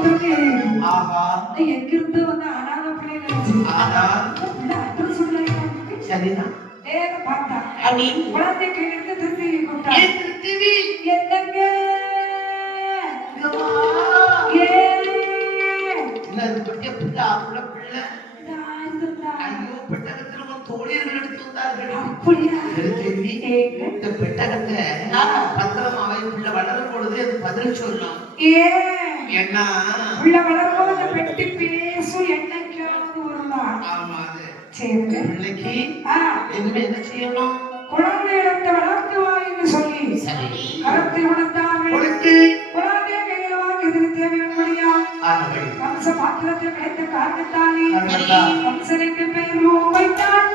ஒருத்தருக்கு ஆஹா எங்கிருந்து வந்து அனாத பிள்ளைகள் அட்ரஸ் சரிதான் பார்த்தா அப்படி குழந்தைக்கு எடுத்து திருத்தி கொண்டா என்னங்க தோழியர்கள் எடுத்து வந்தார்கள். அப்படியா இந்த பெட்டகத்தை பத்திரம் அவை பிள்ளை வளரும் பொழுது அது பதில் சொல்லும். ஏன்னா பிள்ளை வளரும் போது பெட்டி பேசும் என்னைக்காவது வருவா. ஆமா அது சரி பிள்ளைக்கு இனிமே என்ன செய்யணும்? குழந்தையிடத்தை வளர்த்துவா என்று சொல்லி கருத்தை உணர்ந்தார்கள். குழந்தைய கையில் வாங்குவதற்கு தேவையான வழியா கம்ச பாத்திரத்தில் கிடைத்த காரணத்தாலே கம்சனுக்கு பெயர் வைத்தான்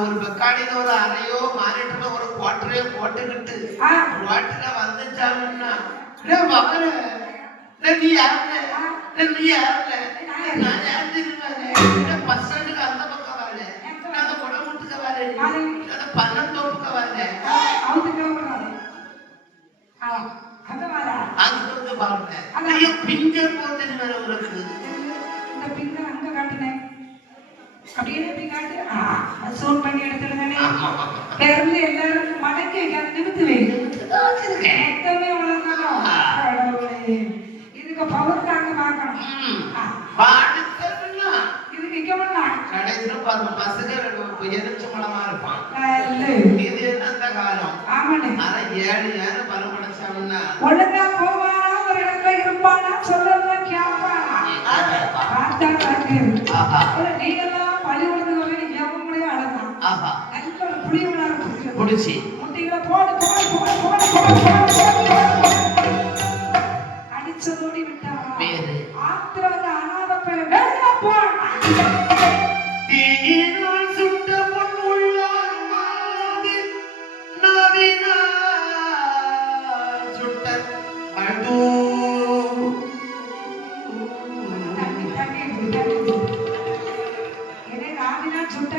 ஒரு பெக்காடியில ஒரு அறையோ மாறிட்டுல ஒரு குவாட்டரையோ போட்டுக்கிட்டு குவாட்டரை வந்துச்சாங்கன்னா நீ யாருல நான் யாரு பசங்களுக்கு அந்த பக்கம் வரல அந்த குடமுட்டுக்க வரல பணம் தோப்புக்க வரல அது வந்து பாருங்க பிங்கர் போட்டு உங்களுக்கு இந்த பிங்கர் அங்க காட்டினேன் அப்படியே காட்டு சோன் பண்ணி எடுத்துருந்தானே இருந்து எல்லாரும் மடக்கி நிமித்து வைக்கவே இதுக்கு பவர் தாங்க பார்க்கணும் இதுக்கு கடைசியில பசங்க எரிச்சமளமா இருப்பான் இது என்ன காலம் ஏழு பலம் படைச்சாங்கன்னா ஒழுங்கா போவானா ஒரு இடத்துல இருப்பானா சொல்றதா கேட்பானா நீ எல்லாம் பள்ளிக்கூடத்துக்கு வந்து எவங்களையும் அழகான் நல்ல ஒரு புளி விளையாட பிடிச்சி முட்டைகளை அடிச்சதோடி விட்டா ஆத்திர வந்து அனாத சுட்ட பொன் உள்ளார் சுட்ட அடூ சுட்ட